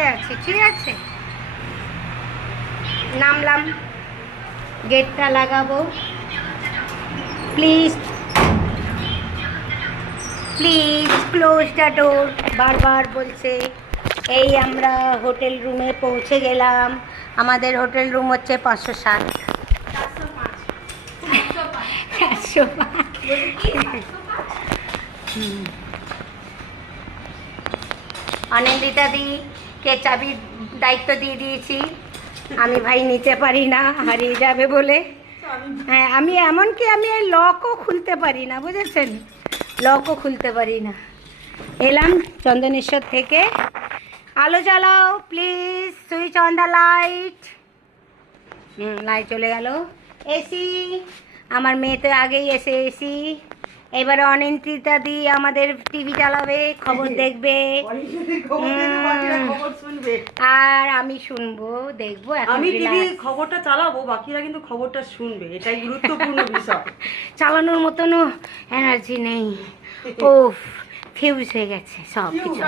কোথায় আছি, ঠিক আছে। নামলাম, গেটটা লাগাবো। Please please close the door, বারবার বলছে। এই আমরা হোটেল রুমে পৌঁছে গেলাম। আমাদের হোটেল রুম হচ্ছে 507, 405। অনিন্দিতা দিকে চাবির দায়িত্ব দিয়ে দিয়েছি। আমি ভাই নিতে পারি না, হারিয়ে যাবে বলে। হ্যাঁ, আমি এমনকি আমি এই লকও খুলতে পারি না, বুঝেছেন, লকও খুলতে পারি না। এলাম চন্দনেশ্বর থেকে। আলো জ্বালাও please, switch on the light. Light চলে গেল। এসি, আমার মেয়ে তো আগেই এসে এসি। এবারে অনিন্দিতা দি আমাদের টিভি চালাবে, খবর দেখবে, আর আমি শুনবো, দেখবো। আমি টিভি খবরটা চালাবো, বাকিরা কিন্তু খবরটা শুনবে, এটাই গুরুত্বপূর্ণ বিষয়। চালানোর মতনও এনার্জি নেই। ও ফিউজ হয়ে গেছে সব কিছু।